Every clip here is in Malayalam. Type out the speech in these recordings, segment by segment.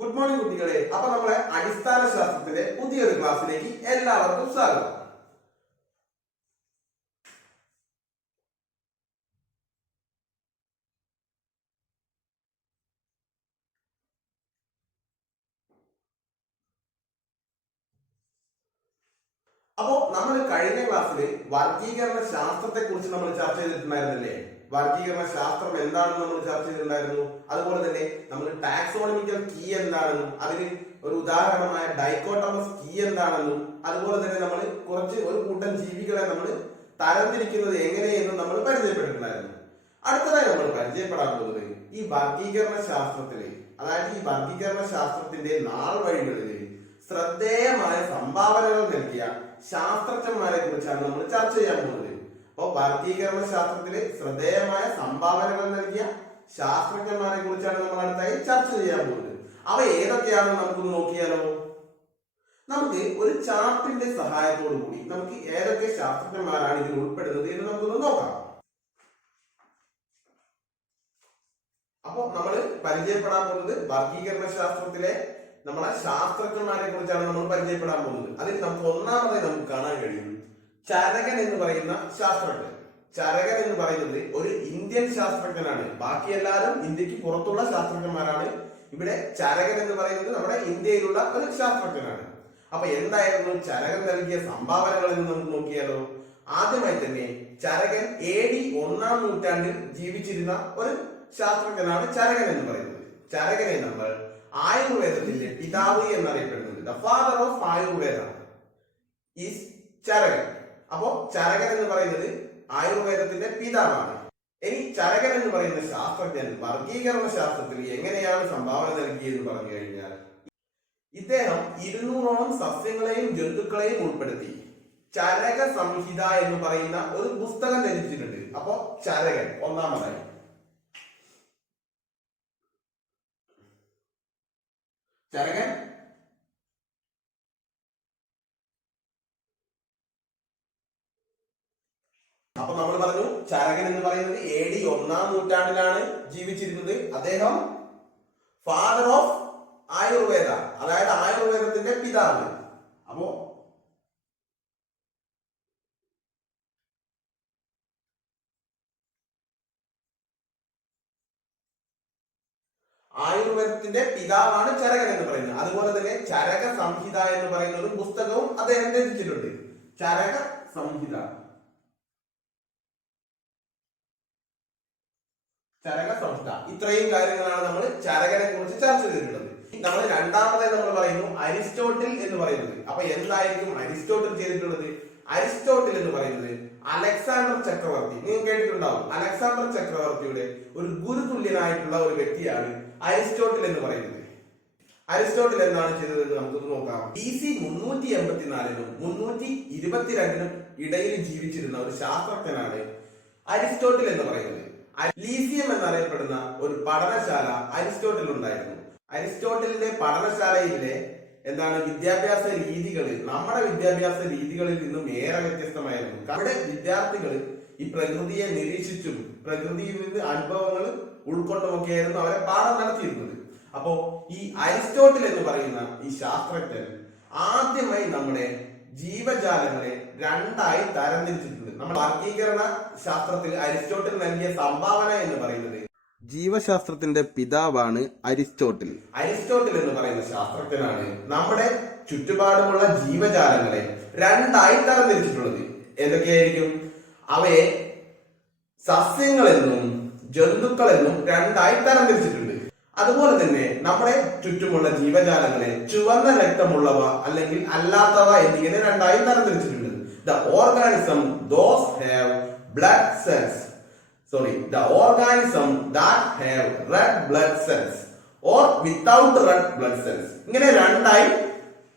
ഗുഡ് മോർണിംഗ് കുട്ടികളെ. അപ്പൊ നമ്മളെ അടിസ്ഥാന ശാസ്ത്രത്തിലെ പുതിയൊരു ക്ലാസ്സിലേക്ക് എല്ലാവർക്കും സ്വാഗതം. അപ്പോ നമ്മൾ കഴിഞ്ഞ ക്ലാസ്സിൽ വർഗീകരണ ശാസ്ത്രത്തെ കുറിച്ച് നമ്മൾ ചർച്ച ചെയ്തിട്ടുണ്ടായിരുന്നില്ലേ? വർഗീകരണ ശാസ്ത്രം എന്താണെന്ന് നമ്മൾ ചർച്ച ചെയ്തിട്ടുണ്ടായിരുന്നു. അതുപോലെ തന്നെ നമ്മൾ ടാക്സോണമിക്കൽ കീ എന്താണെന്നും അതിന് ഒരു ഉദാഹരണമായ ഡൈക്കോട്ടമസ് കീ എന്താണെന്നും അതുപോലെ തന്നെ നമ്മൾ ഒരു കൂട്ടം ജീവികളെ നമ്മൾ തരംതിരിക്കുന്നത് എങ്ങനെയെന്നും നമ്മൾ പരിചയപ്പെട്ടിട്ടുണ്ടായിരുന്നു. അടുത്തതായി നമ്മൾ പരിചയപ്പെടാൻ പോകുന്നത് ഈ വർഗീകരണ ശാസ്ത്രത്തില്, അതായത് ഈ വർഗീകരണ ശാസ്ത്രത്തിന്റെ നാൾ വഴികളിൽ ശ്രദ്ധേയമായ സംഭാവനകൾ നൽകിയ ശാസ്ത്രജ്ഞന്മാരെ കുറിച്ചാണ് നമ്മൾ ചർച്ച ചെയ്യാൻ പോകുന്നത്. അപ്പോൾ വർഗീകരണ ശാസ്ത്രത്തില് ശ്രദ്ധേയമായ സംഭാവനകൾ നൽകിയ ശാസ്ത്രജ്ഞന്മാരെ കുറിച്ചാണ് നമ്മൾ അടുത്തായി ചർച്ച ചെയ്യാൻ പോകുന്നത്. അവ ഏതൊക്കെയാണെന്ന് നമുക്കൊന്ന് നോക്കിയാലോ? നമുക്ക് ഒരു ചാർട്ടിന്റെ സഹായത്തോടു കൂടി നമുക്ക് ഏതൊക്കെ ശാസ്ത്രജ്ഞന്മാരാണ് ഇതിൽ ഉൾപ്പെടുന്നത് എന്ന് നമുക്കൊന്ന് നോക്കാം. അപ്പോൾ നമ്മൾ പരിചയപ്പെടാൻ പോകുന്നത് വർഗീകരണ ശാസ്ത്രത്തിലെ നമ്മളെ ശാസ്ത്രജ്ഞന്മാരെ കുറിച്ചാണ് നമ്മൾ പരിചയപ്പെടാൻ പോകുന്നത്. അതിൽ നമുക്ക് ഒന്നാമതായി നമുക്ക് കാണാൻ കഴിയും ചരകൻ എന്ന് പറയുന്ന ശാസ്ത്രജ്ഞൻ. ചരകൻ എന്ന് പറയുന്നത് ഒരു ഇന്ത്യൻ ശാസ്ത്രജ്ഞനാണ്. ബാക്കി എല്ലാവരും ഇന്ത്യക്ക് പുറത്തുള്ള ശാസ്ത്രജ്ഞന്മാരാണ്. ഇവിടെ ചരകൻ എന്ന് പറയുന്നത് നമ്മുടെ ഇന്ത്യയിലുള്ള ഒരു ശാസ്ത്രജ്ഞനാണ്. അപ്പൊ എന്തായിരുന്നു ചരകൻ നൽകിയ സംഭാവനകൾ എന്ന് നമുക്ക് നോക്കിയാലോ? ആദ്യമായി തന്നെ ചരകൻ AD 1-ാം നൂറ്റാണ്ടിൽ ജീവിച്ചിരുന്ന ഒരു ശാസ്ത്രജ്ഞനാണ് ചരകൻ എന്ന് പറയുന്നത്. ചരകനെ നമ്മൾ ആയുർവേദത്തിന്റെ പിതാവ് എന്നറിയപ്പെടുന്നത്, the father of Ayurveda is Charaka. അപ്പോ ചരകൻ എന്ന് പറയുന്നത് ആയുർവേദത്തിന്റെ പിതാവാണ്. ഇനി ചരകൻ എന്ന് പറയുന്ന ശാസ്ത്രജ്ഞൻ വർഗീകരണ ശാസ്ത്രത്തിൽ എങ്ങനെയാണ് സംഭാവന നൽകിയെന്ന് പറഞ്ഞു കഴിഞ്ഞാൽ, ഇദ്ദേഹം 200ഓളം സസ്യങ്ങളെയും ജന്തുക്കളെയും ഉൾപ്പെടുത്തി ചരക സംഹിത എന്ന് പറയുന്ന ഒരു പുസ്തകം രചിച്ചിട്ടുണ്ട്. അപ്പോ ചരകൻ ഒന്നാമതായി. ചരകൻ അപ്പൊ നമ്മൾ പറഞ്ഞു ചരകൻ എന്ന് പറയുന്നത് AD 1-ാം നൂറ്റാണ്ടിലാണ് ജീവിച്ചിരുന്നത്. അദ്ദേഹം ഫാദർ ഓഫ് ആയുർവേദ, അതായത് ആയുർവേദത്തിന്റെ പിതാവ്. അപ്പോ ആയുർവേദത്തിന്റെ പിതാവാണ് ചരകൻ എന്ന് പറയുന്നത്. അതുപോലെ തന്നെ ചരക സംഹിത എന്ന് പറയുന്ന ഒരു പുസ്തകവും അദ്ദേഹം രചിച്ചിട്ടുണ്ട്. ചരക സംഹിത, ചരക സംഹിത. ഇത്രയും കാര്യങ്ങളാണ് നമ്മൾ ചരകനെ കുറിച്ച് ചർച്ച ചെയ്തിട്ടുള്ളത്. നമ്മൾ രണ്ടാമതായി നമ്മൾ പറയുന്നു അരിസ്റ്റോട്ടിൽ എന്ന് പറയുന്നത്. അപ്പൊ എന്തായിരിക്കും അരിസ്റ്റോട്ടിൽ ചെയ്തിട്ടുള്ളത്? അരിസ്റ്റോട്ടിൽ എന്ന് പറയുന്നത് അലക്സാണ്ടർ ചക്രവർത്തി, നിങ്ങൾ കേട്ടിട്ടുണ്ടാവും. അലക്സാണ്ടർ ചക്രവർത്തിയുടെ ഒരു ഗുരുതുല്യനായിട്ടുള്ള ഒരു വ്യക്തിയാണ് അരിസ്റ്റോട്ടിൽ എന്ന് പറയുന്നത്. അരിസ്റ്റോട്ടിൽ എന്താണ് ചെയ്തതെന്ന് നമുക്കൊന്ന് നോക്കാം. BC 384-നും 322-നും ഇടയിൽ ജീവിച്ചിരുന്ന ഒരു ശാസ്ത്രജ്ഞനാണ് അരിസ്റ്റോട്ടിൽ എന്ന് പറയുന്നത്. ലീസിയം എന്നറിയപ്പെടുന്ന ഒരു പഠനശാല അരിസ്റ്റോട്ടിൽ ഉണ്ടായിരുന്നു. അരിസ്റ്റോട്ടിലിന്റെ പഠനശാലയിലെ വിദ്യാഭ്യാസ രീതികൾ നമ്മുടെ വിദ്യാഭ്യാസ രീതികളിൽ നിന്നും ഏറെ വ്യത്യസ്തമായിരുന്നു. അവിടെ വിദ്യാർത്ഥികൾ ഈ പ്രകൃതിയെ നിരീക്ഷിച്ചും പ്രകൃതിയിൽ നിന്ന് അനുഭവങ്ങൾ ഉൾക്കൊണ്ടുമൊക്കെയായിരുന്നു അവരെ പാഠം നടത്തിയിരുന്നത്. അപ്പോ ഈ അരിസ്റ്റോട്ടിൽ എന്ന് പറയുന്ന ഈ ശാസ്ത്രജ്ഞൻ ആദ്യമായി നമ്മുടെ ജീവജാലങ്ങളെ രണ്ടായി തരംതിരിച്ചിട്ടുണ്ട്. നമ്മൾ വർഗീകരണ ശാസ്ത്രത്തിൽ അരിസ്റ്റോട്ടിൽ നൽകിയ സംഭാവന എന്ന് പറയുന്നത്, ജീവശാസ്ത്രത്തിന്റെ പിതാവാണ് അരിസ്റ്റോട്ടിൽ. അരിസ്റ്റോട്ടിൽ എന്ന് പറയുന്ന ശാസ്ത്രജ്ഞനാണ് നമ്മുടെ ചുറ്റുപാടുമുള്ള ജീവജാലങ്ങളെ രണ്ടായി തരംതിരിച്ചിട്ടുള്ളത്. ഏതൊക്കെയായിരിക്കും? അവയെ സസ്യങ്ങളെന്നും ജന്തുക്കളെന്നും രണ്ടായി തരംതിരിച്ചിട്ടുണ്ട്. അതുപോലെ തന്നെ നമ്മുടെ ചുറ്റുമുള്ള ജീവജാലങ്ങളെ ചുവന്ന രക്തമുള്ളവ അല്ലെങ്കിൽ അല്ലാത്തവ എന്നിങ്ങനെ രണ്ടായി തരംതിരിച്ചിട്ടുണ്ട്. The organism those have blood cells, the organism that have red blood cells or without red blood cells, ഇങ്ങനെ രണ്ടായി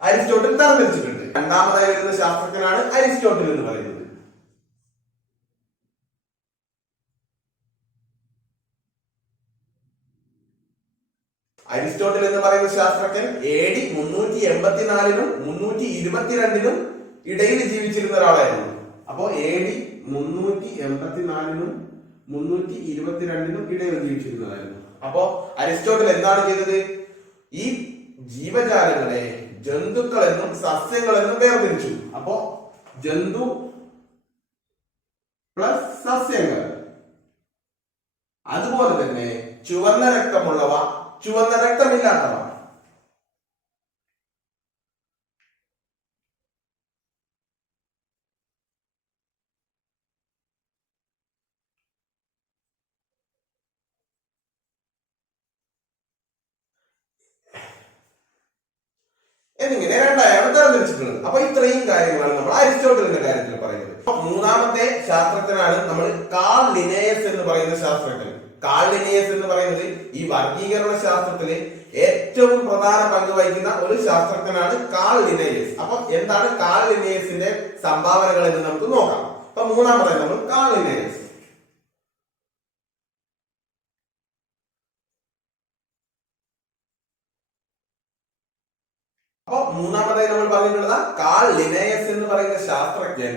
അരിസ്റ്റോട്ടിൽ തരംതിരിച്ചിട്ടുണ്ട്. രണ്ടാമതായി വരുന്ന ശാസ്ത്രജ്ഞനാണ് അരിസ്റ്റോട്ടിൽ എന്ന് പറയുന്നത്. അരിസ്റ്റോട്ടിൽ എന്ന് പറയുന്ന ശാസ്ത്രജ്ഞൻ AD 384-നും 322-നും ഇടയിൽ ജീവിച്ചിരുന്ന ഒരാളായിരുന്നു. അപ്പോ AD 384-നും 322-നും ഇടയിൽ ജീവിച്ചിരുന്നതായിരുന്നു. അപ്പോ അരിസ്റ്റോട്ടിൽ എന്താണ് ചെയ്തത്? ഈ ജീവജാലങ്ങളെ ജന്തുക്കളെന്നും സസ്യങ്ങളെന്നും വേർതിരിച്ചു. അപ്പോ ജന്തു പ്ലസ് സസ്യങ്ങൾ, അതുപോലെ തന്നെ ചുവന്ന രക്തമുള്ളവ, ചുവന്ന രക്തമില്ലാത്തവ. എന്നിങ്ങനെ രണ്ടായാണ് തരംതിരിച്ചിട്ടുള്ളത്. അപ്പൊ ഇത്രയും കാര്യങ്ങളാണ് നമ്മൾ അരിസ്റ്റോട്ടലിന്റെ കാര്യത്തിൽ പറയുന്നത്. മൂന്നാമത്തെ ശാസ്ത്രജ്ഞനാണ് നമ്മൾ കാൾ ലിനേയസ് എന്ന് പറയുന്ന ശാസ്ത്രജ്ഞൻ. കാൾ ലിനേയസ് എന്ന് പറയുന്നത് ഈ വർഗീകരണ ശാസ്ത്രത്തില് ഏറ്റവും പ്രധാന പങ്ക് വഹിക്കുന്ന ഒരു ശാസ്ത്രജ്ഞനാണ് കാൾ ലിനേയസ്. അപ്പൊ എന്താണ് കാൾ ലിനേയസിന്റെ സംഭാവനകൾ എന്ന് നമുക്ക് നോക്കാം. അപ്പൊ മൂന്നാമതായി നമ്മൾ കാൾ ലിനേയസ്. അപ്പൊ മൂന്നാമതായി നമ്മൾ പറഞ്ഞിട്ടുള്ളത് കാൾ ലിനേയസ് എന്ന് പറയുന്ന ശാസ്ത്രജ്ഞൻ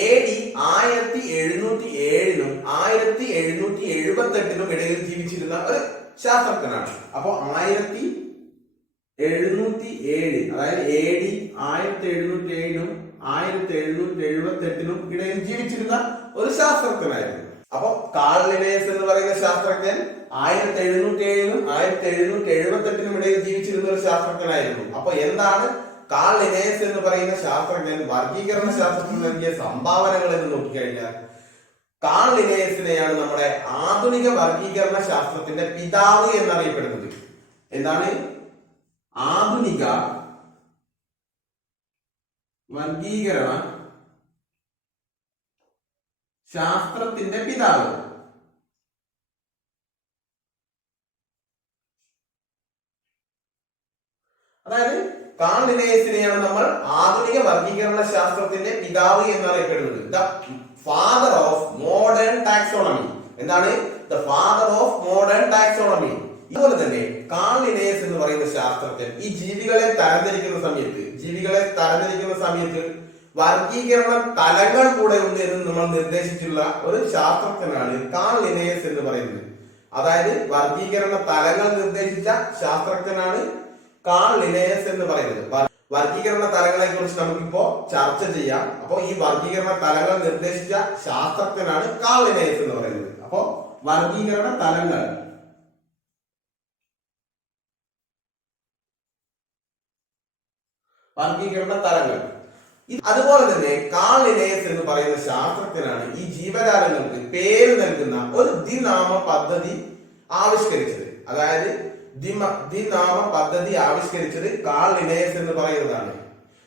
AD 1707 1778 ഇടയിൽ ജീവിച്ചിരുന്ന ഒരു ശാസ്ത്രജ്ഞനാണ്. അപ്പൊ 1707, അതായത് AD 1707 1778 ഇടയിൽ ജീവിച്ചിരുന്ന ഒരു ശാസ്ത്രജ്ഞനായിരുന്നു. അപ്പൊ കാൾ ലിനേയസ് എന്ന് പറയുന്ന ശാസ്ത്രജ്ഞൻ 1707 1778 ഇടയിൽ ജീവിച്ചിരുന്ന ഒരു ശാസ്ത്രജ്ഞനായിരുന്നു. അപ്പൊ എന്താണ് കാൾ ലിനേയസ് എന്ന് പറയുന്ന ശാസ്ത്രജ്ഞൻ വർഗീകരണ ശാസ്ത്രത്തിന് നൽകിയ സംഭാവനകൾ എന്ന് നോക്കിക്കഴിഞ്ഞാൽ കാൾ ലിനേയസിനെയാണ് നമ്മുടെ ആധുനിക വർഗീകരണ ശാസ്ത്രത്തിന്റെ പിതാവ് എന്നറിയപ്പെടുന്നത്. എന്താണ് ആധുനിക വർഗീകരണ ശാസ്ത്രത്തിന്റെ പിതാവ്. അതായത് കാൾ ലിനേയസിനെയാണ് നമ്മൾ ആധുനിക വർഗീകരണ ശാസ്ത്രത്തിന്റെ പിതാവ് എന്നറിയപ്പെടുന്നത്. The father of modern taxonomy. എന്താണ് the father of modern taxonomy. അതുപോലെ തന്നെ കാൾ ലിനേയസ് എന്ന് പറയുന്ന ശാസ്ത്രജ്ഞൻ ഈ ജീവികളെ തരംതിരിക്കുന്ന സമയത്ത് വർഗീകരണ തലങ്ങൾ കൂടെ ഉണ്ട് എന്ന് നമ്മൾ നിർദ്ദേശിച്ചിട്ടുള്ള ഒരു ശാസ്ത്രജ്ഞനാണ് കാൾ ലിനേയസ് എന്ന് പറയുന്നത്. അതായത് വർഗീകരണ തലങ്ങൾ നിർദ്ദേശിച്ച ശാസ്ത്രജ്ഞനാണ് കാൾ ലിനേയസ് എന്ന് പറയുന്നത്. വർഗീകരണ തലങ്ങളെ കുറിച്ച് നമുക്കിപ്പോ ചർച്ച ചെയ്യാം. അപ്പോ ഈ വർഗീകരണ തലങ്ങൾ നിർദ്ദേശിച്ച ശാസ്ത്രജ്ഞനാണ് കാൾ ലിനേയസ് എന്ന് പറയുന്നത്. അപ്പോ വർഗീകരണ തലങ്ങൾ അതുപോലെ തന്നെ കാൾ ലിനേയസ് എന്ന് പറയുന്ന ശാസ്ത്രജ്ഞനാണ് ഈ ജീവജാലങ്ങൾക്ക് പേര് നൽകുന്ന ഒരു ദ്വിനാമ പദ്ധതി ആവിഷ്കരിച്ചത്. അതായത് ദ്വിനാമ പദ്ധതി ആവിഷ്കരിച്ചത് കാൾ ലിനേയസ് എന്ന് പറയുന്നതാണ്.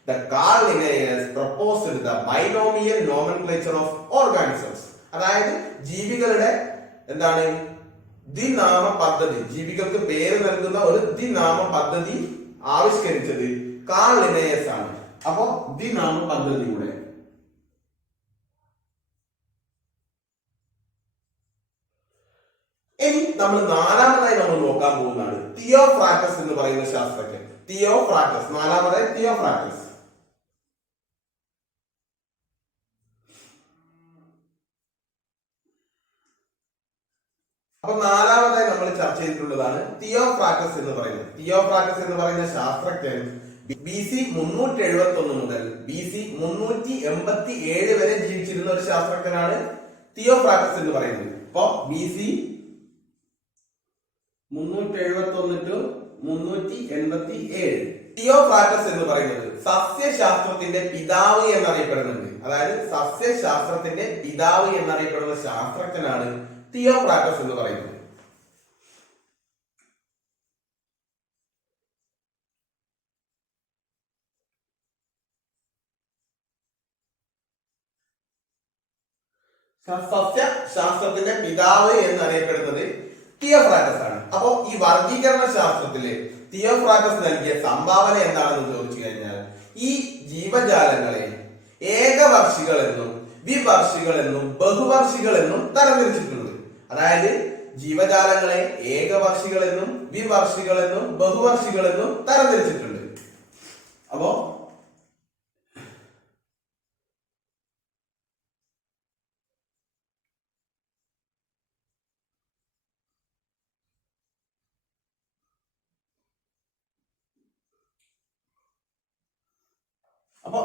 The Carl Linnaeus proposed the binomial nomenclature of organisms. അതായത് ജീവികളുടെ എന്താണ് ദ്വിനാമ പദ്ധതി, ജീവികൾക്ക് പേര് നൽകുന്ന ഒരു ദ്വിനാമ പദ്ധതി ആവിഷ്കരിച്ചത് കാൾ ലിനേയസ് ആണ്. അപ്പോ ദ്വിനാമ പദ്ധതിയുടെ ഇനി നമ്മൾ നാലാമതായി നമ്മൾ നോക്കാൻ പോകുന്നതാണ് തിയോഫ്രാക്ടസ് എന്ന് പറയുന്ന ശാസ്ത്രജ്ഞൻ. നാലാമതായി തിയോഫ്രാക്ടസ്. അപ്പൊ നാലാമതായി നമ്മൾ ചർച്ച ചെയ്തിട്ടുള്ളതാണ് തിയോഫ്രാക്ടസ് എന്ന് പറയുന്ന ശാസ്ത്രജ്ഞൻ BC 371 മുതൽ BC 387 വരെ ജീവിച്ചിരുന്ന ഒരു ശാസ്ത്രജ്ഞനാണ് തിയോഫ്രാക്ടസ് എന്ന് പറയുന്നത്. അപ്പൊ BC 371 to 387. തിയോഫ്രാക്ടസ് എന്ന് പറയുന്നത് സസ്യശാസ്ത്രത്തിന്റെ പിതാവ് എന്നറിയപ്പെടുന്നുണ്ട്. അതായത് സസ്യശാസ്ത്രത്തിന്റെ പിതാവ് എന്നറിയപ്പെടുന്ന ശാസ്ത്രജ്ഞനാണ് തിയോഫ്രാക്ടസ് എന്ന് പറയുന്നത്. സസ്യശാസ്ത്രത്തിന്റെ പിതാവ് എന്നറിയപ്പെടുന്നത് തിയോഫ്രാക്ടസ് ആണ്. അപ്പോ ഈ വർഗീകരണ ശാസ്ത്രത്തില് തിയോഫ്രാക്ടസ് നൽകിയ സംഭാവന എന്താണെന്ന് ചോദിച്ചു കഴിഞ്ഞാൽ ഈ ജീവജാലങ്ങളെ ഏകവർഷികളെന്നും വിവർഷികളെന്നും ബഹുവർഷികളെന്നും തരംതിരിച്ചിട്ടുണ്ട്. അതായത് ജീവജാലങ്ങളെ ഏകവർഷികളെന്നും വിവർഷികളെന്നും ബഹുവർഷികളെന്നും തരംതിരിച്ചിട്ടുണ്ട്. അപ്പോ അപ്പൊ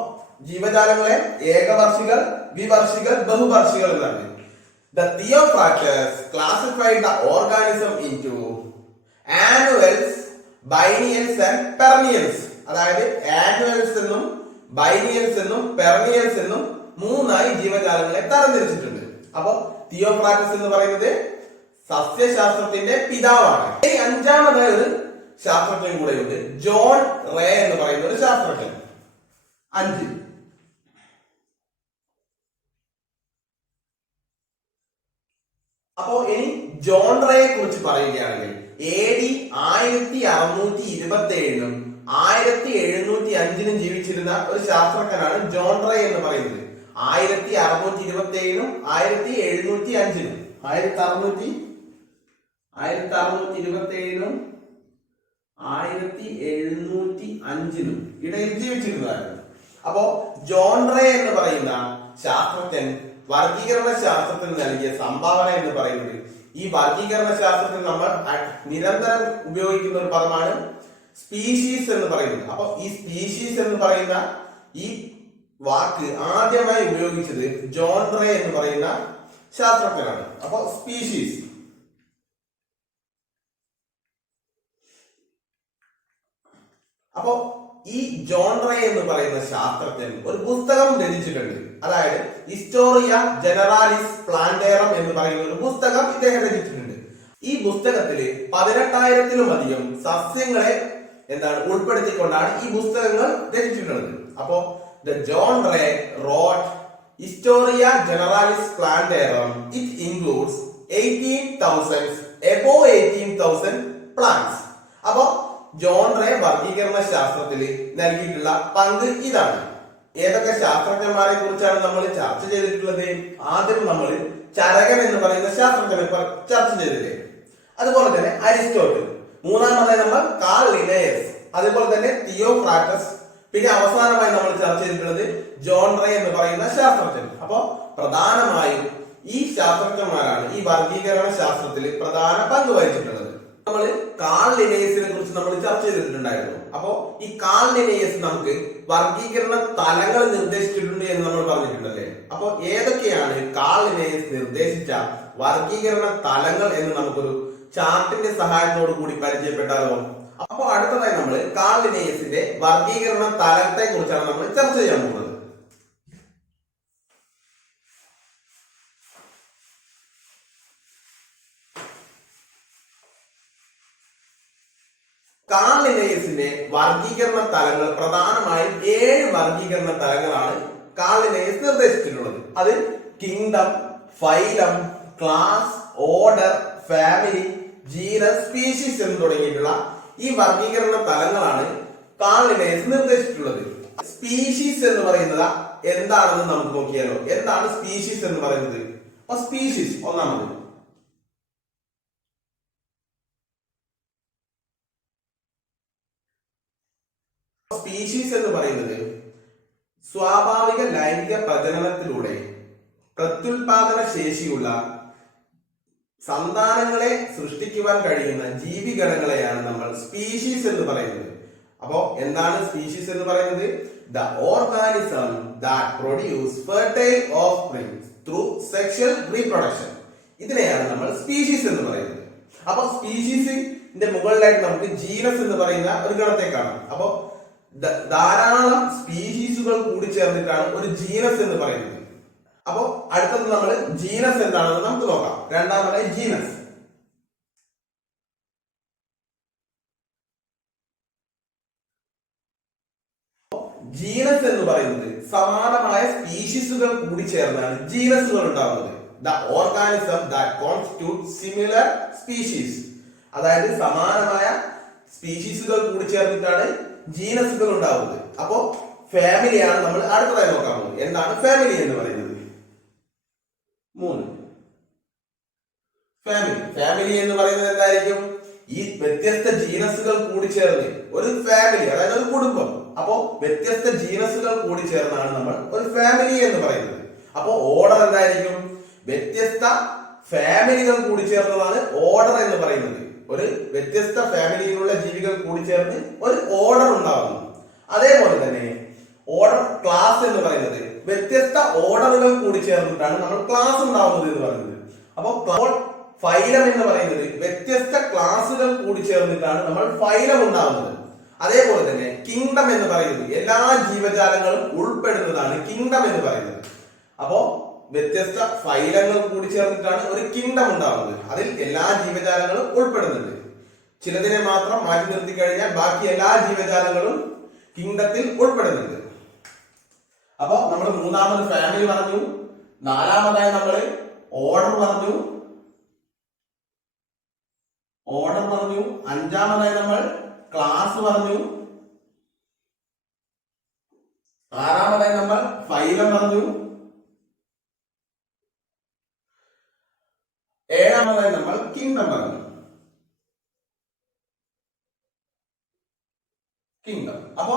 ജീവജാലങ്ങളെ ഏകവർഷികൾ, ദ്വിവർഷികൾ, ബഹുവർഷികൾ എന്നാണ്. The Theophractus classified the organism into annuals, biennials and perennials. അതായത് ആനുവൽസ് എന്നും ബൈനിയൽസ് എന്നും പെർനിയൽസ് എന്നും മൂന്നായി ജീവജാലങ്ങളെ തരംതിരിച്ചിട്ടുണ്ട്. അപ്പൊ തിയോഫ്രാക്ടസ് എന്ന് പറയുന്നത് സസ്യശാസ്ത്രത്തിന്റെ പിതാവാണ്. ഈ അഞ്ചാമതായ ഒരു ശാസ്ത്രജ്ഞൻ കൂടെയുണ്ട്, ജോൺ റേ എന്ന് പറയുന്ന ഒരു ശാസ്ത്രജ്ഞൻ. 5. അപ്പോ ഇനി ജോൺ റേയെ കുറിച്ച് പറയുകയാണെങ്കിൽ AD 1627 1705 ജീവിച്ചിരുന്ന ഒരു ശാസ്ത്രജ്ഞനാണ് ജോൺ റേ എന്ന് പറയുന്നത്. 1627 1705 1627 ഇടയിൽ ജീവിച്ചിരുന്നതായിരുന്നു. അപ്പോ ജോൺ റേ എന്ന് പറയുന്ന ശാസ്ത്രജ്ഞൻ വർഗീകരണ ശാസ്ത്രത്തിന് നൽകിയ സംഭാവന എന്ന് പറയുന്നത്, ഈ വർഗീകരണ ശാസ്ത്രത്തിൽ നമ്മൾ നിരന്തരം ഉപയോഗിക്കുന്ന ഒരു പദമാണ് സ്പീഷീസ് എന്ന് പറയുന്നത്. അപ്പൊ ഈ സ്പീഷീസ് എന്ന് പറയുന്ന ഈ വാക്ക് ആദ്യമായി ഉപയോഗിച്ചത് ജോൺ റേ എന്ന് പറയുന്ന ശാസ്ത്രജ്ഞനാണ്. അപ്പൊ സ്പീഷീസ്. അപ്പോ ഈ ജോൺ റേ എന്ന് പറയുന്ന ശാസ്ത്രജ്ഞൻ ഒരു പുസ്തകം രചിച്ചിട്ടുണ്ട്. അതായത് ഹിസ്റ്റോറിയ ജനറാലിസ് പ്ലാന്റേറം എന്ന് പറയുന്ന ഒരു പുസ്തകം ഇദ്ദേഹം രചിച്ചിട്ടുണ്ട്. ഈ പുസ്തകത്തിൽ 18,000-ത്തിലധികം സസ്യങ്ങളെ ഉൾപ്പെടുത്തിക്കൊണ്ടാണ് ഈ പുസ്തകങ്ങൾ രചിച്ചിട്ടുള്ളത്. അപ്പോ John Ray wrote Historia Generalis Plantarum. It includes 18,000 plants. അപ്പോ ജോൺ റേ വർഗീകരണ ശാസ്ത്രത്തിൽ നൽകിയിട്ടുള്ള പങ്ക് ഇതാണ്. ഏതൊക്കെ ശാസ്ത്രജ്ഞന്മാരെ കുറിച്ചാണ് നമ്മൾ ചർച്ച ചെയ്തിട്ടുള്ളത്? ആദ്യം നമ്മൾ ചരകൻ എന്ന് പറയുന്ന ശാസ്ത്രജ്ഞനെ ചർച്ച ചെയ്തില്ലേ. അതുപോലെ തന്നെ അരിസ്റ്റോട്ടിൽ. മൂന്നാമതായി നമ്മൾ കാൾ ലിനേയസ്, അതുപോലെ തന്നെ തിയോഫ്രാക്ടസ്. പിന്നെ അവസാനമായി നമ്മൾ ചർച്ച ചെയ്തിട്ടുള്ളത് ജോൺ റേ എന്ന് പറയുന്ന ശാസ്ത്രജ്ഞൻ. അപ്പോ പ്രധാനമായും ഈ ശാസ്ത്രജ്ഞന്മാരാണ് ഈ വർഗീകരണ ശാസ്ത്രത്തിൽ പ്രധാന പങ്ക് വഹിച്ചിട്ടുള്ളത്. നമ്മൾ കാൾ ലിനേയസിനെ കുറിച്ച് നമ്മൾ ചർച്ച ചെയ്തിട്ടുണ്ടായിരുന്നു. അപ്പോ ഈ കാൾ ലിനേയസ് നമുക്ക് വർഗീകരണ തലങ്ങൾ നിർദ്ദേശിച്ചിട്ടുണ്ട് എന്ന് നമ്മൾ പറഞ്ഞിട്ടുണ്ടല്ലേ. അപ്പോ ഏതൊക്കെയാണ് കാൾ ലിനേയസ് നിർദ്ദേശിച്ച വർഗീകരണ തലങ്ങൾ എന്ന് നമുക്കൊരു ചാർട്ടിന്റെ സഹായത്തോടു കൂടി പരിചയപ്പെട്ടാലോ? അപ്പോ അടുത്തതായി നമ്മൾ കാൾ ലിനേയസിന്റെ വർഗീകരണ തലത്തെ കുറിച്ചാണ് നമ്മൾ ചർച്ച ചെയ്യാൻ പോകുന്നത്. കാൾ ലിനേയസിന്റെ വർഗീകരണ തലങ്ങൾ പ്രധാനമായും 7 വർഗീകരണ തലങ്ങളാണ് കാൾ ലിനേയസ് നിർദ്ദേശിച്ചിട്ടുള്ളത്. അത് kingdom, phylum, class, order, family, genus, species എന്ന് തുടങ്ങിയിട്ടുള്ള ഈ വർഗീകരണ തലങ്ങളാണ് കാൾ ലിനേയസ് നിർദ്ദേശിച്ചിട്ടുള്ളത്. സ്പീഷീസ് എന്ന് പറയുന്നത് എന്താണെന്ന് നമുക്ക് നോക്കിയാലോ. എന്താണ് സ്പീഷീസ് എന്ന് പറയുന്നത്? സ്പീഷീസ് ഒന്നാമത് സ്പീഷീസ് എന്ന് പറയുന്നത് സ്വാഭാവിക ലൈംഗിക പ്രജനനത്തിലൂടെ പ്രത്യുൽപാദന ശേഷിയുള്ള സന്താനങ്ങളെ സൃഷ്ടിക്കുവാൻ കഴിയുന്ന ജീവിഗണങ്ങളെയാണ് നമ്മൾ സ്പീഷീസ് എന്ന് പറയുന്നത്. അപ്പോ എന്താണ് സ്പീഷീസ് എന്ന് പറയുന്നത്? The organism that produce fertile offspring through sexual reproduction. ഇതിനെയാണ് നമ്മൾ സ്പീഷീസ് എന്ന് പറയുന്നത്. അപ്പൊ സ്പീഷീസിന്റെ മുകളിലായിട്ട് നമുക്ക് ജീനസ് എന്ന് പറയുന്ന ഒരു ഗണത്തെ കാണാം. അപ്പോ ധാരാളം സ്പീഷീസുകൾ കൂടി ചേർന്നിട്ടാണ് ഒരു ജീനസ് എന്ന് പറയുന്നത്. അപ്പോ അടുത്തത് നമ്മൾ ജീനസ് എന്താണെന്ന് നമുക്ക് നോക്കാം. രണ്ടാമതായി ജീനസ്. ജീനസ് എന്ന് പറയുന്നത് സമാനമായ സ്പീഷീസുകൾ കൂടി ചേർന്നാണ് ജീനസുകൾ ഉണ്ടാകുന്നത്. The organism that constitute similar species. അതായത് സമാനമായ സ്പീഷീസുകൾ കൂടി ചേർന്നിട്ടാണ് ജീനസുകൾ ഉണ്ടാവുന്നത്. അപ്പോ ഫാമിലിയാണ് നമ്മൾ അടുത്തതായി നോക്കാൻ പോകുന്നത്. എന്താണ് ഫാമിലി എന്ന് പറയുന്നത്? 3. ഫാമിലി എന്ന് പറയുന്നത് എന്തായിരിക്കും? ഈ വ്യത്യസ്ത ജീനസുകൾ കൂടി ചേർന്ന് ഒരു ഫാമിലി, അതായത് ഒരു കുടുംബം. അപ്പോ വ്യത്യസ്ത ജീനസുകൾ കൂടി ചേർന്നാണ് നമ്മൾ ഒരു ഫാമിലി എന്ന് പറയുന്നത്. അപ്പോ ഓർഡർ എന്തായിരിക്കും? വ്യത്യസ്ത ഫാമിലികൾ കൂടി ചേർന്നതാണ് ഓർഡർ എന്ന് പറയുന്നത്. ഒരു വ്യത്യസ്ത ഫാമിലിയിലുള്ള ജീവികൾ കൂടി ചേർന്ന് ഒരു ഓർഡർ ഉണ്ടാകുന്നു. അതേപോലെ തന്നെ ഓർഡർ ക്ലാസ് എന്ന് പറയുന്നത് വ്യത്യസ്ത ഓർഡറുകൾ കൂടി ചേർന്നിട്ടാണ് നമ്മൾ ക്ലാസ് ഉണ്ടാവുന്നത് എന്ന് പറയുന്നത്. അപ്പോൾ ഫൈലം എന്ന് പറയുന്നത് വ്യത്യസ്ത ക്ലാസുകൾ കൂടി ചേർന്നിട്ടാണ് നമ്മൾ ഫൈലം ഉണ്ടാവുന്നത്. അതേപോലെ തന്നെ കിങ്ഡം എന്ന് പറയുന്നത് എല്ലാ ജീവജാലങ്ങളും ഉൾപ്പെടുന്നതാണ് കിങ്ഡം എന്ന് പറയുന്നത്. അപ്പോ വ്യത്യസ്ത ഫൈലങ്ങൾ കൂടി ചേർന്നിട്ടാണ് ഒരു കിങ്ഡം ഉണ്ടാവുന്നത്. അതിൽ എല്ലാ ജീവജാലങ്ങളും ഉൾപ്പെടുന്നുണ്ട്. ചിലതിനെ മാത്രം മാറ്റി നിർത്തി കഴിഞ്ഞാൽ ബാക്കി എല്ലാ ജീവജാലങ്ങളും കിങ്ഡത്തിൽ ഉൾപ്പെടുന്നുണ്ട്. അപ്പൊ നമ്മൾ മൂന്നാമത് ഫാമിലി പറഞ്ഞു, നാലാമതായി നമ്മൾ ഓർഡർ പറഞ്ഞു, അഞ്ചാമതായി നമ്മൾ ക്ലാസ് പറഞ്ഞു, ആറാമതായി നമ്മൾ ഫൈലം പറഞ്ഞു, ഏഴാമതായി നമ്മൾ കിങ്ഡം പറഞ്ഞു. അപ്പൊ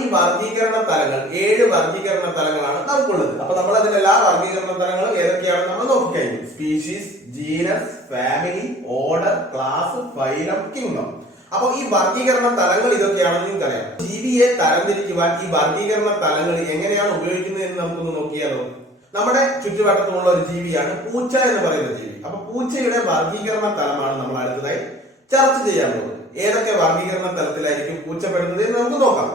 ഈ വർഗീകരണ തലങ്ങൾ 7 വർഗീകരണ തലങ്ങളാണ് നമുക്കുള്ളത്. അപ്പൊ നമ്മൾ അതിലെല്ലാ വർഗീകരണ തലങ്ങളും ഏതൊക്കെയാണെന്ന് നമ്മൾ നോക്കിക്കഴിഞ്ഞു. Species, genus, family, order, class, phylum, kingdom. അപ്പൊ ഈ വർഗീകരണ തലങ്ങൾ ഇതൊക്കെയാണെന്ന് നിങ്ങൾക്കറിയാം. ജീവിയെ തരംതിരിക്കുവാൻ ഈ വർഗീകരണ തലങ്ങൾ എങ്ങനെയാണ് ഉപയോഗിക്കുന്നത് എന്ന് നമുക്കൊന്ന് നോക്കിയാലോ. നമ്മുടെ ചുറ്റുവട്ടത്തുമുള്ള ഒരു ജീവിയാണ് പൂച്ച എന്ന് പറയുന്ന ജീവി. അപ്പൊ പൂച്ചയുടെ വർഗീകരണ തലമാണ് നമ്മൾ അടുത്തതായി ചർച്ച ചെയ്യാൻ പോകുന്നത്. ഏതൊക്കെ വർഗീകരണ തലത്തിലായിരിക്കും പൂച്ച പെടുന്നത് എന്ന് നമുക്ക് നോക്കാം.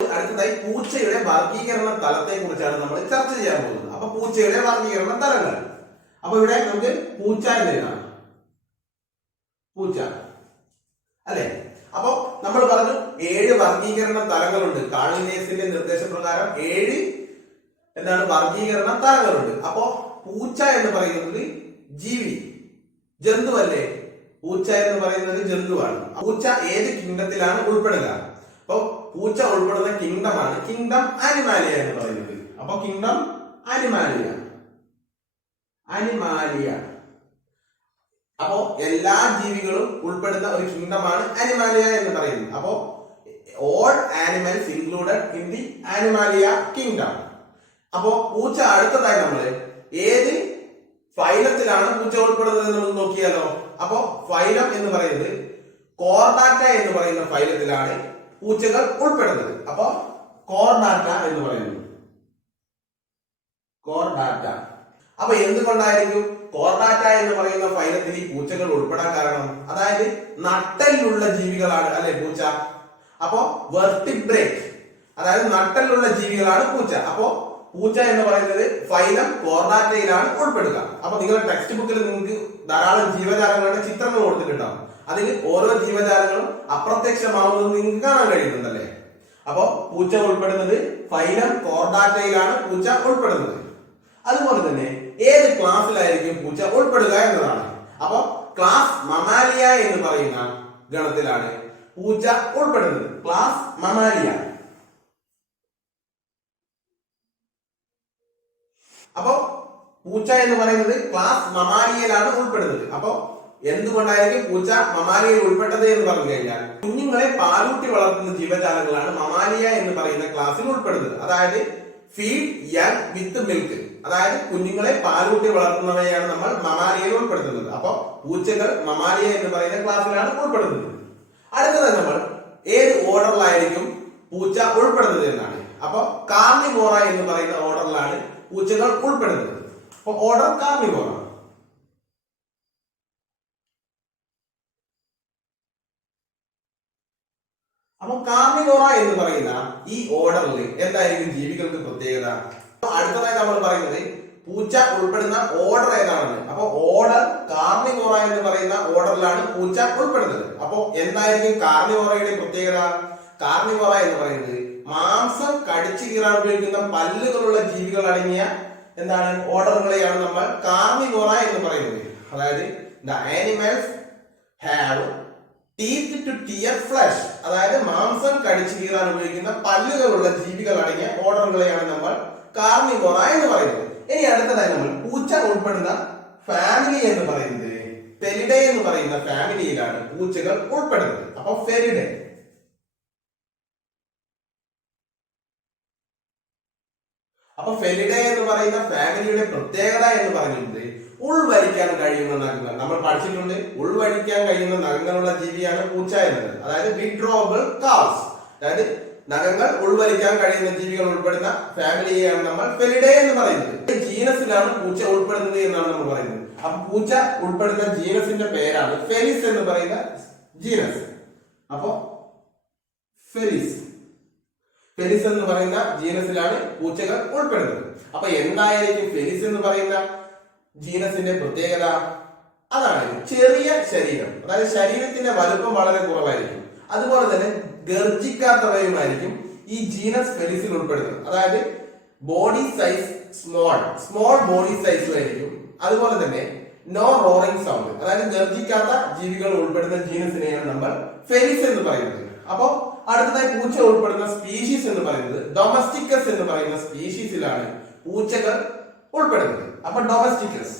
അടുത്തതായി പൂച്ചയുടെ വർഗീകരണ തലത്തെ കുറിച്ചാണ് നമ്മൾ ചർച്ച ചെയ്യാൻ പോകുന്നത്. അപ്പൊ പൂച്ചയുടെ വർഗീകരണ തലങ്ങൾ. അപ്പൊ ഇവിടെ നമുക്ക് പൂച്ച എന്ന് എഴുതാം. പൂച്ച അല്ലെ. അപ്പൊ നമ്മൾ പറഞ്ഞു 7 വർഗീകരണ തലങ്ങളുണ്ട്. കാളിനേസിന്റെ നിർദ്ദേശപ്രകാരം 7 വർഗീകരണ തലങ്ങളുണ്ട്. അപ്പോ പൂച്ച എന്ന് പറയുന്നത് ജീവി, ജന്തു അല്ലേ. പൂച്ച എന്ന് പറയുന്നത് ജന്തുവാണ്. പൂച്ച ഏത് കിങ്ഡത്തിലാണ് ഉൾപ്പെടുക? അപ്പൊ പൂച്ച ഉൾപ്പെടുന്ന കിങ്ഡമാണ് കിങ്ഡം ആനിമാലിയ എന്ന് പറയുന്നത്. അപ്പൊ കിങ്ഡം ആനിമാലിയ. അപ്പോ എല്ലാ ജീവികളും ഉൾപ്പെടുന്ന ഒരു കിങ്ഡമാണ് ആനിമാലിയ എന്ന് പറയുന്നത്. അപ്പോ all animals included in the Animalia kingdom. അപ്പോ പൂച്ച അടുത്തതായി നമ്മള് ഏത് ഫൈലത്തിലാണ് പൂച്ച ഉൾപ്പെടുന്നത് എന്ന് നോക്കിയാലോ. അപ്പോ ഫൈലം എന്ന് പറയുന്നത് കോർഡാറ്റ എന്ന് പറയുന്ന ഫൈലത്തിലാണ് പൂച്ചകൾ ഉൾപ്പെടുന്നത്. അപ്പോ കോർഡാറ്റ എന്ന് പറയുന്നത് കോർഡാറ്റ. അപ്പൊ എന്തുകൊണ്ടായിരിക്കും കോർഡാറ്റ എന്ന് പറയുന്ന ഫൈലത്തിൽ ഈ പൂച്ചകൾ ഉൾപ്പെടാൻ കാരണം? അതായത് നട്ടലുള്ള ജീവികളാണ് അല്ലെ പൂച്ച. അപ്പോ വെർട്ടിബ്രേറ്റ്, അതായത് നട്ടലുള്ള ജീവികളാണ് പൂച്ച. അപ്പോ പൂച്ച എന്ന് പറയുന്നത് ഫൈലം കോർഡാറ്റയിലാണ് ഉൾപ്പെടുക. അപ്പൊ നിങ്ങളുടെ ടെക്സ്റ്റ് ബുക്കിൽ നിങ്ങൾക്ക് ധാരാളം ജീവജാലങ്ങളുടെ ചിത്രങ്ങൾ കൊടുത്തിട്ടുണ്ടാവും. അതിൽ ഓരോ ജീവജാലങ്ങളും അപ്രത്യക്ഷമാവുന്നത് നിങ്ങൾക്ക് കാണാൻ കഴിയുന്നുണ്ടല്ലേ. അപ്പൊ പൂച്ച ഉൾപ്പെടുന്നത് ഫൈലം കോർഡാറ്റയിലാണ് പൂച്ച ഉൾപ്പെടുന്നത്. അതുപോലെ തന്നെ ഏത് ക്ലാസ്സിലായിരിക്കും പൂച്ച ഉൾപ്പെടുക എന്നതാണ്. അപ്പൊ ക്ലാസ് മമാലിയ എന്ന് പറയുന്ന ഗണത്തിലാണ് പൂച്ച ഉൾപ്പെടുന്നത്. ക്ലാസ് മമാലിയ. അപ്പോ പൂച്ച എന്ന് പറയുന്നത് ക്ലാസ് മമാലിയയിലാണ് ഉൾപ്പെടുന്നത്. അപ്പോ എന്തുകൊണ്ടായിരിക്കും പൂച്ച മമാലിയയിൽ ഉൾപ്പെട്ടത് എന്ന് പറഞ്ഞു കഴിഞ്ഞാൽ കുഞ്ഞുങ്ങളെ പാലൂട്ടി വളർത്തുന്ന ജീവജാലങ്ങളാണ് മമാലിയ എന്ന് പറയുന്ന ക്ലാസ്സിൽ ഉൾപ്പെടുന്നത്. അതായത് ഫീഡ് യങ് വിത്ത് മിൽക്ക്, അതായത് കുഞ്ഞുങ്ങളെ പാലൂട്ടി വളർത്തുന്നവയാണ് നമ്മൾ മമാലിയയിൽ ഉൾപ്പെടുത്തുന്നത്. അപ്പൊ പൂച്ചകൾ മമാലിയ എന്ന് പറയുന്ന ക്ലാസ്സിലാണ് ഉൾപ്പെടുന്നത്. അടുത്തത് നമ്മൾ ഏത് ഓർഡറിലായിരിക്കും പൂച്ച ഉൾപ്പെടുന്നത് എന്നാണ്. അപ്പൊ കാർണിവോറ എന്ന് പറയുന്ന ഓർഡറിലാണ് പൂച്ചകൾ ഉൾപ്പെടുന്നത്. അപ്പൊ ഓർഡർ കാർണിവോറ. അപ്പൊ കാർണിവോറ എന്ന് പറയുന്ന ഈ ഓർഡറിൽ എന്തായിരിക്കും ജീവികൾക്ക് പ്രത്യേകത? അടുത്തതായി നമ്മൾ പറയുന്നത് പൂച്ച ഉൾപ്പെടുന്ന ഓർഡർ ഏതാണെന്ന്. അപ്പൊ ഓർഡർ കാർണിവോറ എന്ന് പറയുന്ന ഓർഡറിലാണ് പൂച്ച ഉൾപ്പെടുന്നത്. അപ്പൊ എന്തായിരിക്കും കാർണിവോറയുടെ പ്രത്യേകത? കാർണിവോറ എന്ന് പറയുന്നത് മാംസം കടിച്ചു കീറാൻ ഉപയോഗിക്കുന്ന പല്ലുകളുള്ള ജീവികൾ അടങ്ങിയ ഓർഡറുകളെയാണ് നമ്മൾ കാർണിവോറ എന്ന് പറയുന്നത്. അതായത് the animals have teeth to tear flesh, അതായത് മാംസം കടിച്ചു കീറാൻ ഉപയോഗിക്കുന്ന പല്ലുകളുള്ള ജീവികൾ അടങ്ങിയ ഓർഡറുകളെയാണ് നമ്മൾ കാർണിവോറ എന്ന് പറയുന്നത്. ഇനി അടുത്തതായി നമ്മൾ പൂച്ച ഉൾപ്പെടുന്ന ഫാമിലി എന്ന് പറയുന്നത് ഫെലിഡേ എന്ന് പറയുന്ന ഫാമിലിയിലാണ് പൂച്ചകൾ ഉൾപ്പെടുന്നത്. അപ്പൊ ഫെലിഡേ. അപ്പൊ ഫെലിഡേ എന്ന് പറയുന്ന ഫാമിലിയുടെ പ്രത്യേകത എന്ന് പറയുന്നത് ഉൾവലിക്കാൻ കഴിയുന്ന നഖങ്ങൾ. നമ്മൾ പഠിച്ചിട്ടുണ്ട്, ഉൾവലിക്കാൻ കഴിയുന്ന നഖങ്ങളുള്ള ജീവിയാണ് പൂച്ച എന്നത്. അതായത് വിഡ്രോവബിൾ കാൽസ്, അതായത് നഖങ്ങൾ ഉൾവലിക്കാൻ കഴിയുന്ന ജീവികൾ ഉൾപ്പെടുന്ന ഫാമിലിയെയാണ് നമ്മൾ ഫെലിഡേ എന്ന് പറയുന്നത്. ജീനസിലാണ് പൂച്ച ഉൾപ്പെടുന്നത് എന്നാണ് നമ്മൾ പറയുന്നത്. അപ്പൊ പൂച്ച ഉൾപ്പെടുന്ന ജീനസിന്റെ പേരാണ് ഫെലിസ് എന്ന് പറയുന്ന ജീനസ്. അപ്പോ ഫെലിസ് എന്ന് പറയുന്ന ജീനസിലാണ് പൂച്ചകൾ ഉൾപ്പെടുന്നത്. അപ്പൊ എന്തായിരിക്കും ഫെലിസ് എന്ന് പറയുന്ന ജീനസിന്റെ പ്രത്യേകത? അതാണ് ചെറിയ ശരീരം, അതായത് ശരീരത്തിന്റെ വലുപ്പം വളരെ കുറവായിരിക്കും. അതുപോലെ തന്നെ ഗർജിക്കാത്തവയുമായിരിക്കും ഈ ജീനസ് ഫെലിസിൽ ഉൾപ്പെടുന്നത്. അതായത് body size small body size ആയിരിക്കും. അതുപോലെ തന്നെ നോ റോറിംഗ് സൗണ്ട്, അതായത് ഗർജിക്കാത്ത ജീവികൾ ഉൾപ്പെടുന്ന ജീനസിനെയാണ് നമ്മൾ ഫെലിസ് എന്ന് പറയുന്നത്. അപ്പൊ അടുത്തതായി പൂച്ച ഉൾപ്പെടുന്ന സ്പീഷീസ് എന്ന് പറയുന്നത് ഡൊമസ്റ്റിക്കസ് എന്ന് പറയുന്ന സ്പീഷീസിലാണ് പൂച്ചകൾ ഉൾപ്പെടുന്നത്. അപ്പൊ ഡൊമസ്റ്റിക്കസ്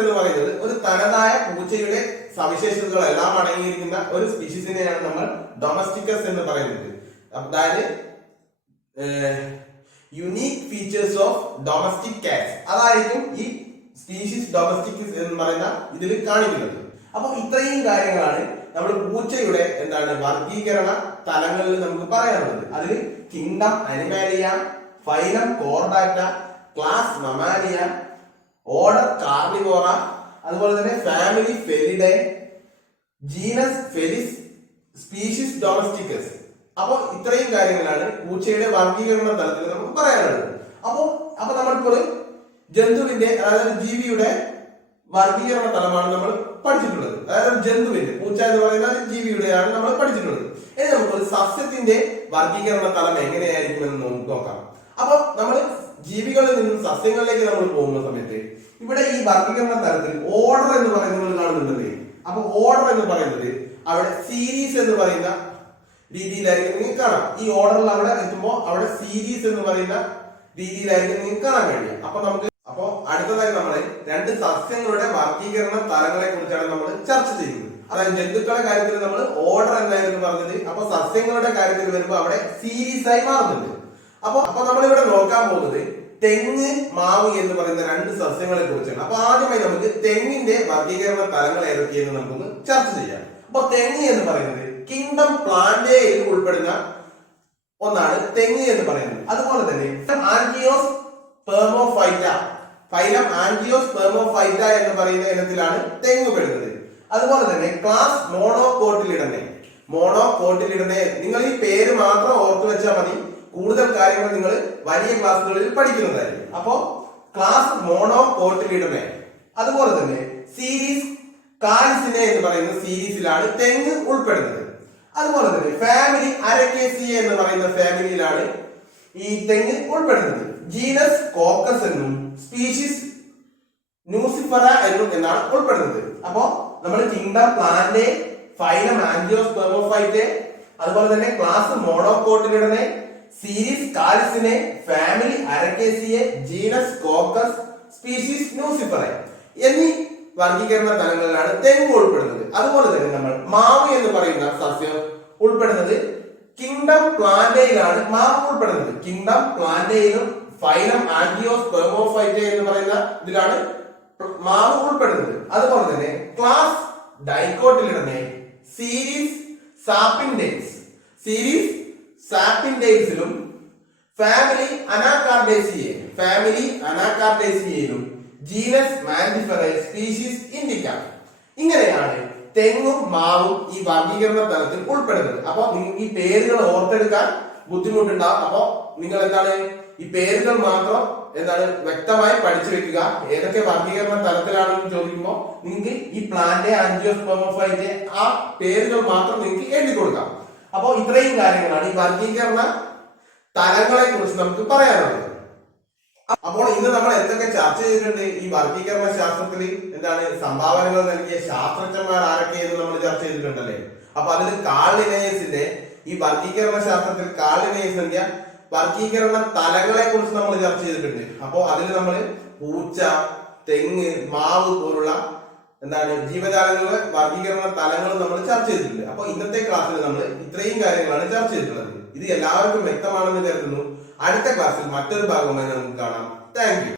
എന്ന് പറയുന്നത് ഒരു തനതായ പൂച്ചയുടെ സവിശേഷതകളെല്ലാം അടങ്ങിയിരിക്കുന്ന ഒരു സ്പീഷീസിനെയാണ് നമ്മൾ ഡൊമസ്റ്റിക്കസ് എന്ന് പറയുന്നത്. അതായത് unique features of domestic Katz, അതായിരിക്കും ഈ സ്പീഷീസ് ഡൊമസ്റ്റിക്കസ് എന്ന് പറയുന്ന ഇതിൽ കാണിക്കുന്നത്. അപ്പൊ ഇത്രയും കാര്യങ്ങളാണ് നമ്മൾ പൂച്ചയുടെ വർഗീകരണ തലങ്ങളിൽ നമുക്ക് പറയാനുള്ളത്. അതിൽ kingdom Animalia, phylum Chordata, class Mammalia, order Carnivora, അതുപോലെ തന്നെ family Felidae, genus Felis, species domesticus. അപ്പൊ ഇത്രയും കാര്യങ്ങളാണ് പൂച്ചയുടെ വർഗീകരണ തലത്തിൽ നമുക്ക് പറയാനുള്ളത്. അപ്പൊ നമ്മളിപ്പോൾ ജന്തുവിന്റെ, അതായത് ജീവിയുടെ വർഗീകരണ തലമാണ് നമ്മൾ പഠിച്ചിട്ടുള്ളത്. അതായത് ജന്തുവിന്റെ, പൂച്ച എന്ന് പറയുന്ന ജീവിയുടെയാണ് നമ്മൾ പഠിച്ചിട്ടുള്ളത്. ഇനി നമുക്കൊരു സസ്യത്തിന്റെ വർഗീകരണ തലം എങ്ങനെയായിരിക്കും എന്ന് നോക്കാം. അപ്പൊ നമ്മൾ ജീവികളിൽ നിന്നും സസ്യങ്ങളിലേക്ക് നമ്മൾ പോകുന്ന സമയത്ത് ഇവിടെ ഈ വർഗീകരണ തലത്തിൽ ഓർഡർ എന്ന് പറയുന്നത് കാണുന്നുണ്ടല്ലേ. അപ്പൊ ഓർഡർ എന്ന് പറയുന്നത് അവിടെ സീരീസ് എന്ന് പറയുന്ന രീതിയിലായിരിക്കും നിങ്ങൾക്ക് കാണാം. ഈ ഓർഡറിൽ അവിടെ എത്തുമ്പോൾ അവിടെ സീരീസ് എന്ന് പറയുന്ന രീതിയിലായിരിക്കും നിങ്ങൾക്ക് കാണാൻ കഴിയുക. അപ്പൊ അടുത്തതായി നമ്മൾ രണ്ട് സസ്യങ്ങളുടെ വർഗീകരണ തലങ്ങളെ കുറിച്ചാണ് നമ്മൾ ചർച്ച ചെയ്യുന്നത്. അതായത് ജന്തുക്കളുടെ കാര്യത്തിൽ നമ്മൾ ഓർഡർ എന്നായിരുന്നു പറഞ്ഞത്. അപ്പൊ സസ്യങ്ങളുടെ കാര്യത്തിൽ വരുമ്പോൾ അവിടെ സീരീസ് ആയി മാറുന്നുണ്ട്. അപ്പൊ നമ്മളിവിടെ നോക്കാൻ പോകുന്നത് തെങ്ങ്, മാവ് എന്ന് പറയുന്ന രണ്ട് സസ്യങ്ങളെ കുറിച്ചാണ്. അപ്പൊ ആദ്യമായി നമുക്ക് തെങ്ങിന്റെ വർഗീകരണ തലങ്ങൾ ഏതൊക്കെയെന്ന് നമുക്കൊന്ന് ചർച്ച ചെയ്യാം. അപ്പൊ തെങ്ങ് എന്ന് പറയുന്നത് കിങ്ഡം പ്ലാന്റേയിൽ ഉൾപ്പെടുന്ന ഒന്നാണ് തെങ്ങ് എന്ന് പറയുന്നത്. അതുപോലെ തന്നെ ആൻജിയോസ്പെർമോഫൈറ്റ, ഫൈലം ആൻജിയോസ്പെർമോഫൈറ്റ എന്ന് പറയുന്ന ഇനത്തിലാണ് തെങ്ങ് പെടുന്നത്. അതുപോലെ തന്നെ ക്ലാസ് മോണോകോട്ടിലിഡനെ, നിങ്ങൾ ഈ പേര് മാത്രം ഓർത്തു വെച്ചാൽ മതി. കൂടുതൽ കാര്യങ്ങൾ നിങ്ങൾ വലിയ ക്ലാസ്സുകളിൽ പഠിക്കുന്നതായിരിക്കും. അപ്പോ ക്ലാസ് മോണോകോട്ടിലിഡനെ. അതുപോലെ തന്നെ സീരീസ് കാലിസിനെ എന്ന് പറയുന്ന സീരീസിലാണ് തെങ്ങ് ഉൾപ്പെടുന്നത്. അതുപോലെ തന്നെ ഫാമിലി അരക്കേസിയ എന്ന് പറയുന്ന ഫാമിലിയിലാണ് ഈ തെങ്ങ് ഉൾപ്പെടുന്നത്. ജീനസ് കോക്കസ് എന്നും സ്പീഷീസ് ന്യൂസിഫറ എന്നും എന്നാണ് ഉൾപ്പെടുന്നത്. അപ്പോ നമ്മൾ കിങ്ഡം പ്ലാന്റേ, ഫൈലം ആൻജിയോസ്പെർമോഫൈറ്റേ, അതുപോലെ തന്നെ class Monocotyledonae, series Calycinae, family Arecaceae, genus Cocos, species nucifera എന്നീ വർഗീകരണ തലങ്ങളിലാണ് തെങ്ങ് ഉൾപ്പെടുന്നത്. അതുപോലെ തന്നെ നമ്മൾ മാവ് എന്ന് പറയുന്ന സസ്യം ഉൾപ്പെടുന്നത് കിങ്ഡം പ്ലാന്റയിലാണ് മാവ് ഉൾപ്പെടുന്നത്. കിങ്ഡം പ്ലാന്റയിലും ഫൈലം ആൻജിയോസ്പെർമോഫൈറ്റ എന്ന് പറയുന്ന ഇതിലാണ് മാവ് ഉൾപ്പെടുന്നത്. അതുപോലെ തന്നെ ക്ലാസ് ഡൈക്കോട്ടിലിഡനെ, സീരീസ് സാപ്പിൻഡേറ്റ്സിലും ഫാമിലി അനാകാർഡേസിയയിലും ജീനസ് മാൻഡിഫെറ, സ്പീഷീസ് ഇൻഡിക്ക. ഇങ്ങനെയാണ് തെങ്ങും മാവും ഈ വർഗീകരണ തലത്തിൽ ഉൾപ്പെടുന്നത്. അപ്പൊ നിങ്ങൾക്ക് ഈ പേരുകൾ ഓർത്തെടുക്കാൻ ബുദ്ധിമുട്ടുണ്ടാവും. അപ്പൊ നിങ്ങൾ ഈ പേരുകൾ മാത്രം വ്യക്തമായി പഠിച്ചു വെക്കുക. ഏതൊക്കെ വർഗീകരണ തലത്തിലാണെന്ന് ചോദിക്കുമ്പോൾ നിങ്ങൾക്ക് ഈ പ്ലാന്റ്, ആൻജിയോസ്പെർമോഫൈറ്റ് ആ പേരുകൾ മാത്രം നിങ്ങൾക്ക് എഴുതി കൊടുക്കാം. അപ്പൊ ഇത്രയും കാര്യങ്ങളാണ് ഈ വർഗീകരണ തലങ്ങളെ കുറിച്ച് നമുക്ക് പറയാനുള്ളത്. അപ്പോൾ ഇന്ന് നമ്മൾ എന്തൊക്കെ ചർച്ച ചെയ്തിട്ടുണ്ട്? ഈ വർഗീകരണ ശാസ്ത്രത്തിൽ സംഭാവനകൾ നൽകിയ ശാസ്ത്രജ്ഞന്മാർ ആരൊക്കെയെന്ന് നമ്മൾ ചർച്ച ചെയ്തിട്ടുണ്ടല്ലേ. അപ്പൊ അതിൽ കാൾ ലിനേയസിന്റെ ഈ വർഗീകരണ ശാസ്ത്രത്തിൽ കാൾ ലിനേയസ് നൽകിയ വർഗീകരണ തലങ്ങളെ കുറിച്ച് നമ്മൾ ചർച്ച ചെയ്തിട്ടുണ്ട്. അപ്പോ അതിൽ നമ്മൾ പൂച്ച, തെങ്ങ്, മാവ് പോലുള്ള ജീവജാലങ്ങളുടെ വർഗീകരണ തലങ്ങൾ നമ്മൾ ചർച്ച ചെയ്തിട്ടുണ്ട്. അപ്പൊ ഇന്നത്തെ ക്ലാസ്സിൽ നമ്മൾ ഇത്രയും കാര്യങ്ങളാണ് ചർച്ച ചെയ്തിട്ടുള്ളത്. ഇത് എല്ലാവർക്കും വ്യക്തമാണെന്ന് കരുതുന്നു. അടുത്ത ക്ലാസ്സിൽ മറ്റൊരു ഭാഗമായി നമുക്ക് കാണാം. Thank you.